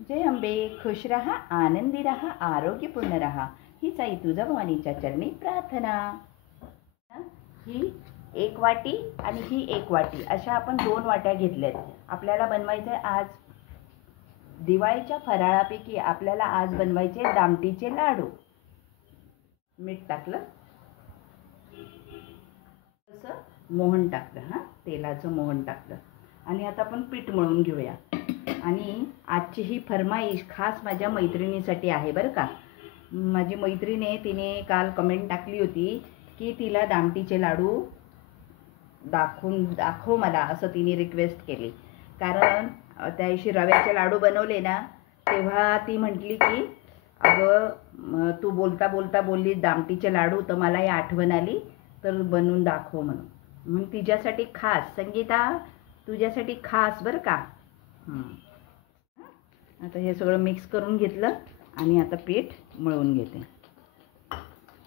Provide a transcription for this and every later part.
जय अंबे, खुश रहा, आनंदी रहा, आरोग्यपूर्ण रहा, हीच आई तुळजाभवानीच्या चरणी प्रार्थना। ही एक वाटी आणि ही एक वाटी अशा आपण 2 वाट्या घेतल्यात। आपल्याला बनवायचे आज दिवाळीच्या फराळापैकी आपल्याला आज बनवायचे दामटीचे लाडू। मीठ टाकलं, असं मोहन टाकलं, तेलाचं मोहन टाकलं आणि आता आपण पीठ मळून घेऊया। आणि आजची ही फरमाईश खास माझ्या मैत्रिणीसाठी आहे बरं का। माझी मैत्रिणी तिने काल कमेंट टाकली होती की तिला दामटीचे लाडू दाखव मला, असं तिने रिक्वेस्ट केली। कारण त्या दिवशी रव्याचे लाडू बनवले ना, तेव्हा ती म्हटली की अगं तू बोलता बोलता बोलली दामटीचे लाडू, तर मला ही आठवण आली, तर बनवून दाखव म्हणून। मग तिच्यासाठी खास, संगीता तुझ्यासाठी खास बरं का। आता हे सगळं मिक्स करून घेतलं आणि आता पीठ मळून घेते।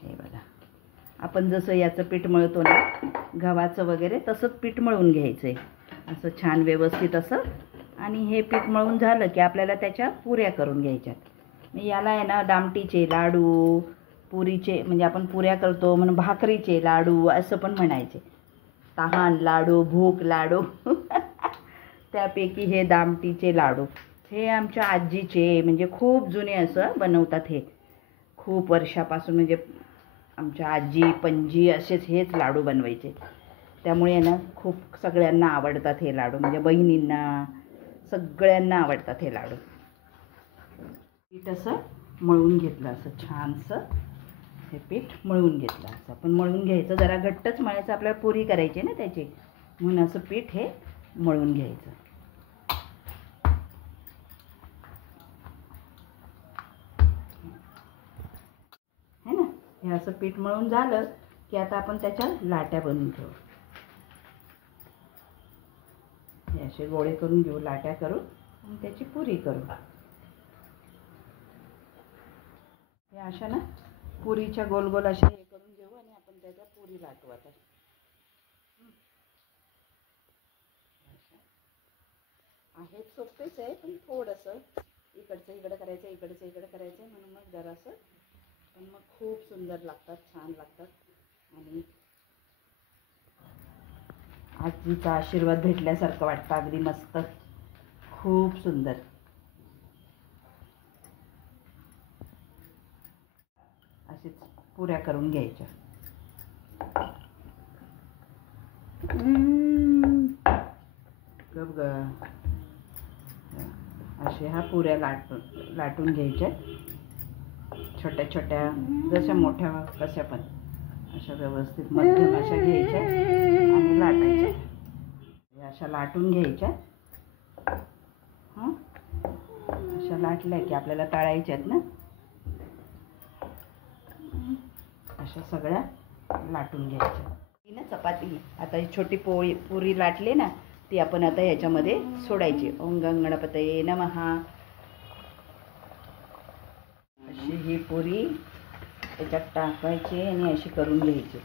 हे बघा, आपण जसं याचं पीठ मळतो ना गव्हाचं वगैरे, तसंच पीठ मळून घ्यायचं आहे असं छान व्यवस्थित असं। आणि हे पीठ मळून झालं की आपल्याला त्याच्या पुऱ्या करून घ्यायच्यात। याला आहे ना दामटीचे लाडू, पुरीचे म्हणजे आपण पुऱ्या करतो म्हणून भाकरीचे लाडू असं पण म्हणायचे। तहान लाडू, भूक लाडू त्यापैकी हे दामटीचे लाडू हे आमच्या आजीचे म्हणजे खूप जुने असं बनवतात। हे खूप वर्षापासून म्हणजे आमच्या आजी पणजी असेच हेच लाडू बनवायचे। त्यामुळे ना खूप सगळ्यांना आवडतात हे लाडू, म्हणजे बहिणींना सगळ्यांना आवडतात हे लाडू। पीठ असं मळून घेतलं, असं छानसं हे पीठ मळून घेतलं। असं पण मळून घ्यायचं, जरा घट्टच मळायचं, आपल्याला पुरी करायची ना त्याची, म्हणून असं पीठ हे मळून घ्यायचं है ना। हे असं पीठ मळून झालं की आता आपण त्याच्या लाट्या बनवून घेऊ। हे असे गोळे करून घेऊ, लाट्या करू आणि त्याची पुरी करू। हे अशा ना पुरीच्या गोल गोल अशा हे करून घेऊ आणि आपण त्याच्या पुरी लाटू आता। आहेत सोपेच आहे, पण थोडंसं इकडचं इकडं करायचं, इकडचं इकडं करायचं, म्हणून मग जरासं, पण मग खूप सुंदर लागतात, छान लागतात। आणि आजीचा आशीर्वाद भेटल्यासारखं वाटतं, अगदी मस्त, खूप सुंदर। अशीच पुऱ्या करून घ्यायच्या। गप ग, अशा ह्या पुऱ्या लाटून घ्यायच्या, छोट्या छोट्या जशा मोठ्या कशा पण अशा व्यवस्थित मध्यम अशा घ्यायच्या आणि लाटायच्या। अशा लाटून घ्यायच्या, अशा लाटल्या की आपल्याला तळायच्यात ना, अशा सगळ्या लाटून घ्यायच्या। ही ना चपाती, आता ही छोटी पुरी लाटली ना, ती आपण आता ह्याच्यामध्ये सोडायची। ओम गणपतये नमः, अशी ही पुरी त्याच्यात टाकायची आणि अशी करून घ्यायची।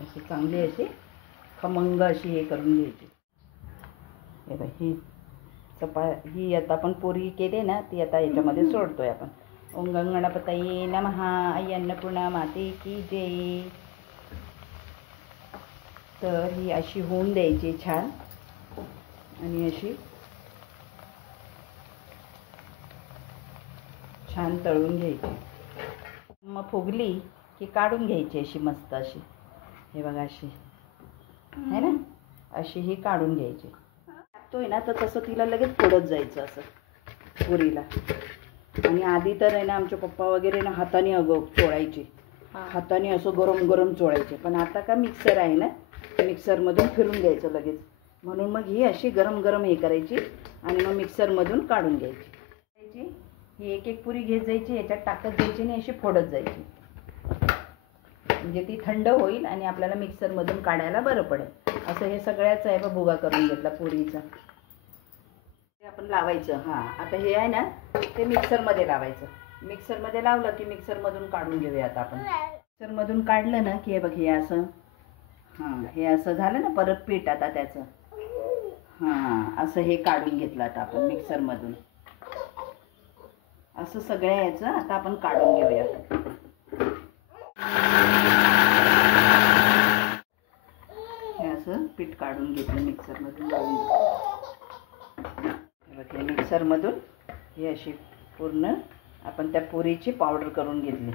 अशी चांगली अशी खमंग अशी हे करून घ्यायची। हे बघ, ही आता आपण पुरी केली ना, ती आता याच्यामध्ये सोडतोय आपण। ओम गणपतये नमः, आई अन्नपूर्णा माते की जय। तर ही अशी होऊन द्यायची छान, आणि अशी छान तळून घ्यायची। मग फुगली की काढून घ्यायची अशी मस्त अशी। हे बघा अशी है ना, अशी ही काढून घ्यायची। टाकतोय ना तर तसं तिला लगेच फोडत जायचं असं पुरीला। आणि आधी तर आहे ना आमचे पप्पा वगैरे ना हाताने चोळायचे, हाताने असं गरम गरम चोळायचे। पण आता का मिक्सर आहे ना, मिक्सरमधून फिरून घ्यायचं लगेच, म्हणून मग ही अशी गरम गरम हे करायची आणि मग मिक्सरमधून काढून घ्यायची। ही एक एक पुरी घेत जायची, याच्यात टाकत जायची आणि अशी फोडत जायची, म्हणजे ती थंड होईल आणि आपल्याला मिक्सरमधून काढायला बरं पडेल। असं हे सगळ्याच आहे, भुगा करून घेतला पुरीचा। ते आपण लावायचं। आता हे आहे ना ते मिक्सरमध्ये लावायचं। मिक्सरमध्ये लावलं की मिक्सरमधून काढून घेऊया आता आपण. मिक्सरमधून काढलं ना की हे बघ हे असं, हां हे असं झालं ना परत पीठ आता त्याचं. हां असं हे काढून घेतलं आता आपण मिक्सरमधून. असं सगळ्या याचं आता आपण काढून घेऊया. हे असं पीठ काढून घेतलं मिक्सरमधून. हे मिक्सरमधून ही अशी पूर्ण आपण त्या पुरीची पावडर करून घेतली.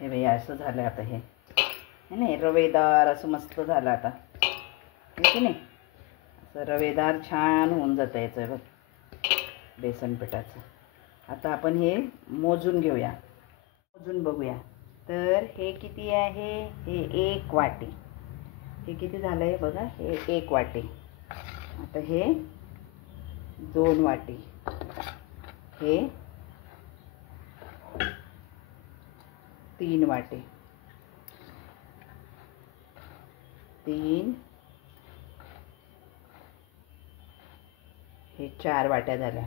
हे बाई असं झालं आता. हे नाही रवेदार असं मस्त झालं आता, हे की नाही. असं रवेदार छान होऊन जातं याचं बघ बेसन पिठाचं. आता आपण हे मोजून घेऊया, मोजून बघूया. तर हे किती आहे, हे 1 वाटी. हे किती झालं आहे बघा, हे 1 वाटी. आता हे 2 वाटी, हे 3 वाटी, 3, हे 4 वाट्या झाल्या.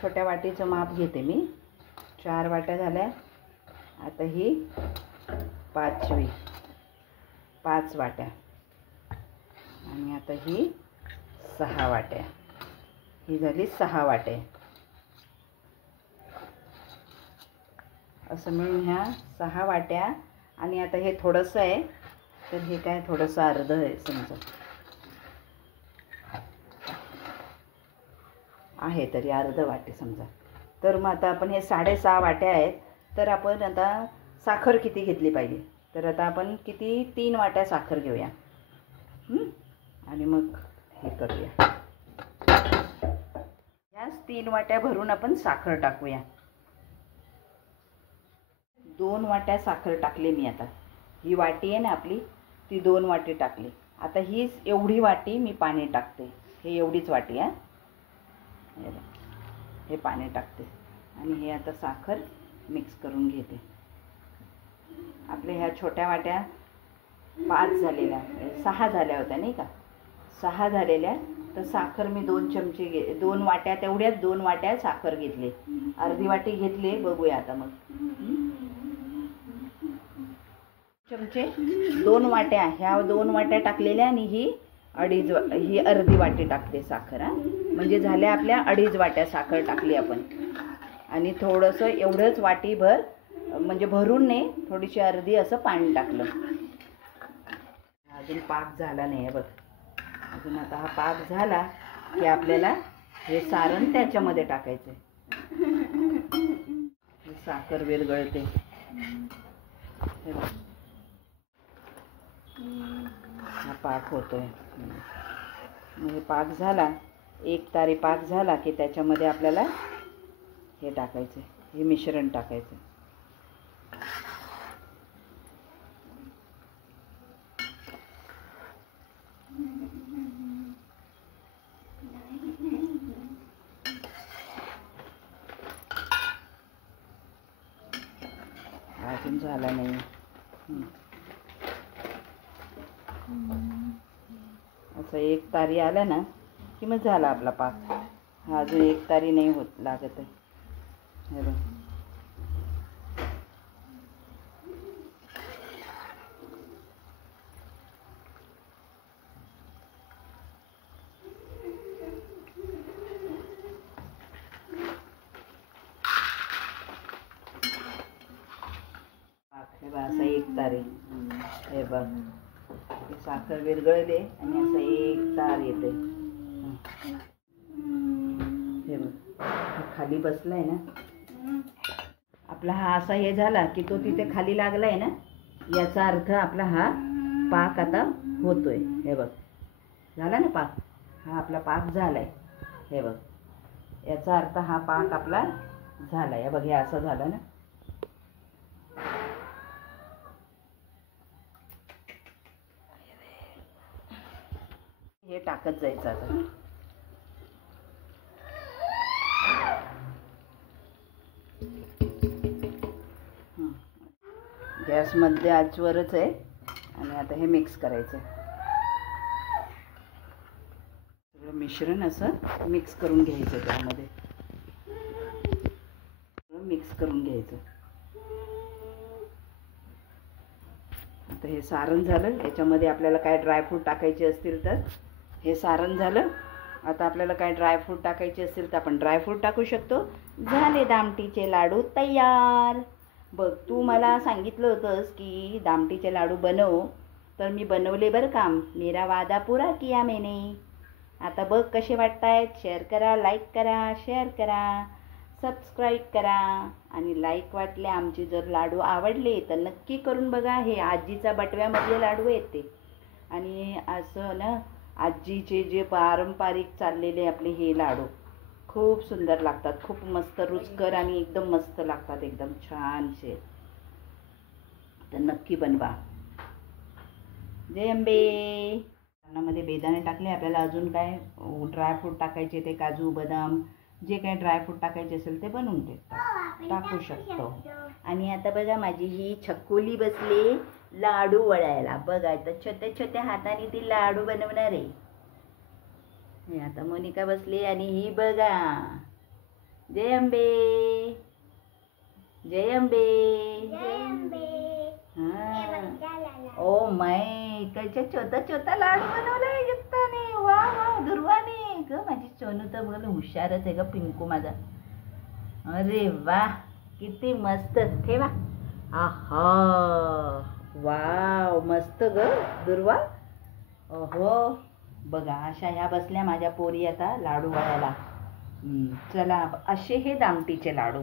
छोट्या वाटीचं माप घेते मी. 4 वाट्या झाल्या. आता ही 5वी, 5 वाट्या. आणि आता ही 6 वाट्या. ही झाली 6 वाट्या. असं मिळून ह्या 6 वाट्या. आणि आता हे थोडंसं आहे, तर हे काय थोडंसं अर्ध आहे समजा, आहे तरी अर्ध वाटे समजा. तर मग आता आपण हे 6.5 वाट्या आहेत. तर आपण आता साखर किती घेतली पाहिजे, तर आता आपण किती 3 वाट्या साखर घेऊया. आणि मग हे करूया. याच 3 वाट्या भरून आपण साखर टाकूया. 2 वाट्या साखर टाकली मी. आता ही वाटी आहे ना आपली, ती 2 वाटी टाकली. आता ही एवढी वाटी मी पाणी टाकते. हे एवढीच वाटी आहे, हे पाणी टाकते. आणि हे आता साखर मिक्स करून घेते. आपल्या ह्या छोट्या वाट्या 5 झालेल्या, 6 झाल्या होत्या नाही का, 6 झालेल्या. तर साखर मी 2 चमचे 2 वाट्या, तेवढ्याच 2 वाट्या साखर घेतली. अर्धी वाटी घेतली. बघूया आता मग. चमचे 2 वाट्या, ह्या 2 वाट्या टाकलेल्या. आणि ही अर्धी वाटी टाकते साखर. म्हणजे झाल्या आपल्या 2.5 वाट्या साखर टाकली आपण. आणि थोडंसं एवढंच वाटीभर, म्हणजे भरून नाही, थोडीशी अर्धी असं पाणी टाकलं. अजून पाक झाला नाही आहे बघ. अजून आता हा पाक झाला की आपल्याला हे सारण त्याच्यामध्ये टाकायचं आहे. साखर विरघळते. हे बघ हा पाक होतोय. हे पाक झाला, 1 तारी पाक झाला की त्याच्यामध्ये आपल्याला हे टाकायचं, हे मिश्रण टाकायचं. अजून झाला नाही. असं 1 तारी आला ना की मग झाला आपला पाक. हा अजून 1 तारी नाही होत लागत आहे. हे बघ पाक. हे बघ असं 1 तारी. हे बघ साखर विरघळले आणि असं 1 तार येते. हे बघ खाली बसलाय ना आपला. हा असा हे झाला की तो तिथे खाली लागलाय ना, याचा अर्थ आपला हा पाक आता होतोय. हे बघ झाला ना पाक. हा आपला पाक झालाय. हे बघ याचा अर्थ हा पाक आपला झालाय. हे बघ हे असं झालं ना. हे टाकत जायचं आता. गॅस मध्ये आचवरच आहे. आणि आता हे मिक्स करायचं. सगळं मिश्रण असं मिक्स करून घ्यायचं त्यामध्ये. मिक्स करून घ्यायचं. आता हे सारण झालं. याच्यामध्ये आपल्याला काय ड्रायफ्रूट टाकायचे असतील तर हे सारण झालं. आता आपल्याला काय ड्रायफ्रूट टाकायचे असतील तर आपण ड्रायफ्रूट टाकू शकतो. झाले दामटीचे लाडू तयार. बघ, तू मला सांगितलं होतंस की दामटीचे लाडू बनव, तर मी बनवले बरं काम. मेरा वादा पुरा किया मैंने. आता बघ कसे वाटतायत. शेअर करा, लाईक करा, शेअर करा, सबस्क्राईब करा. आणि लाईक वाटले आमचे जर लाडू आवडले तर नक्की करून बघा. हे आजीचा बटव्यामधले लाडू आहेत ते. आणि असं ना, आजीचे जे पारंपरिक चाललेले आपले हे लाडू खूप सुंदर लागतात. खूप मस्त रुचकर आणि एकदम मस्त लागतात. एकदम छानसे. तर नक्की बनवा. जय अंबे. अन्नामध्ये बेदाणे टाकले. आपल्याला अजून काय ड्रायफ्रूट टाकायचे ते काजू बदाम जे काही ड्रायफ्रूट टाकायचे असेल ते बनवून टाकू शकतो. आणि आता बघा माझी ही छकुली बसली लाडू वळायला. बघा तर छोट्या छोट्या हाताने ती लाडू बनवणार आहे. हे आता मोनिका बसली आणि ही बघा. जय अंबे. जय अंबे. ओ माय, त्याच्या छोटा छोटा लाडू बनवलाय युक्ताने. वा वा दुर्वाने ग. माझी सोनू तर बोल हुशारच आहे ग. पिंकू माझा. अरे वा किती मस्त. ठेवा. आहा वाव मस्त ग दुर्वा. ओहो बघा अशा ह्या बसल्या माझ्या पोरी आता लाडू वळायला. चला असे हे दामटीचे लाडू.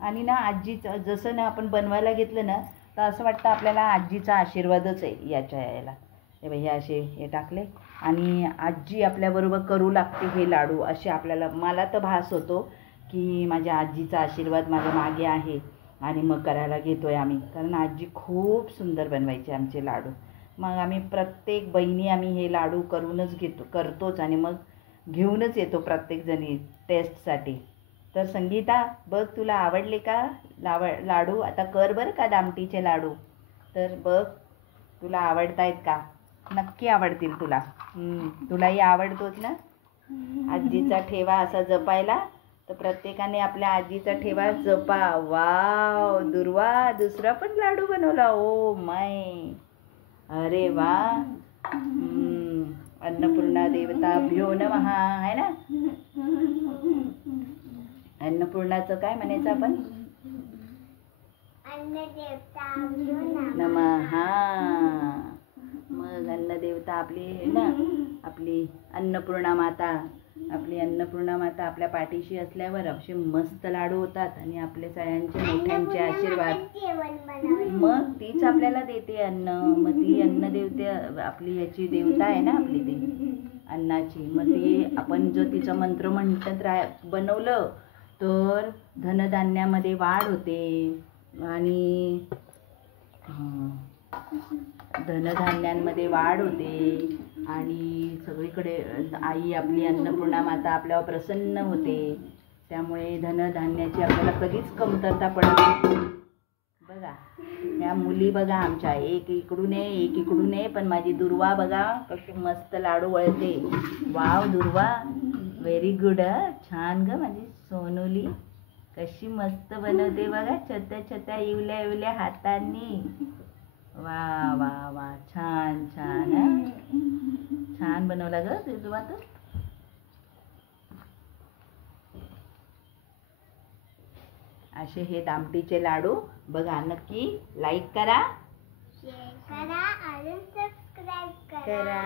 आणि ना आजीचं जसं ना आपण बनवायला घेतलं ना तर असं वाटतं आपल्याला आजीचा आशीर्वादच आहे याच्या यायला. हे बाई हे असे हे टाकले आणि आजी आपल्याबरोबर करू लागते हे लाडू असे आपल्याला. मला तर भास होतो की माझ्या आजीचा आशीर्वाद माझ्या मागे आहे आणि मग करायला घेतोय आम्ही. कारण आजी खूप सुंदर बनवायचे आमचे लाडू. मग आम्ही प्रत्येक बहिणी आम्ही हे लाडू करूनच करतोच आणि मग घेऊनच येतो प्रत्येकजणी टेस्टसाठी. तर संगीता बघ तुला आवडले का लाडू. आता कर बरं का दामटीचे लाडू. तर बघ तुला आवडतायत का. नक्की आवडतील तुला. तुलाही आवडतोच ना. आजीचा ठेवा असा जपायला. तर प्रत्येकाने आपल्या आजीचा ठेवा जपा. वाव दुर्वा दुसरा पण लाडू बनवला. Oh my. अरे वा. अन्नपूर्णा देवताभ्यो नमः आहे ना. अन्नपूर्णाचं काय म्हणायचं आपण. नमः. मग अन्नदेवता आपली ना आपली अन्नपूर्णा माता. आपली अन्नपूर्णा माता आपल्या पाठीशी असल्यावर असे मस्त लाडू होतात आणि आपल्या सगळ्यांचे मोठ्यांचे आशीर्वाद. मग तीच आपल्याला देते अन्न. मग ती अन्नदेवते आपली याची देवता आहे ना आपली ती अन्नाची. मग ती आपण जो तिचा मंत्र म्हणत बनवलं तर धनधान्यामध्ये वाढ होते आणि धनधान्यांमध्ये वाढ होते आणि सगळीकडे आई आपली अन्नपूर्णा माता आपल्यावर प्रसन्न होते. त्यामुळे धनधान्याची आपल्याला कधीच कमतरता पडत नाही. बघा ह्या मुली बघा आमच्या एक इकडून आहे पण माझी दुर्वा बघा कशी मस्त लाडू वळते. वाव दुर्वा व्हेरी गुड. छान ग माझी सोनूली कशी मस्त बनवते बघा छोट्या छोट्या इवल्या हातांनी. वा वा वा छान छान. छान बनवला ग दुर्वा तू. असे हे दामटीचे लाडू बघा. नक्की लाईक करा, शेअर करा आणि सबस्क्राईब करा.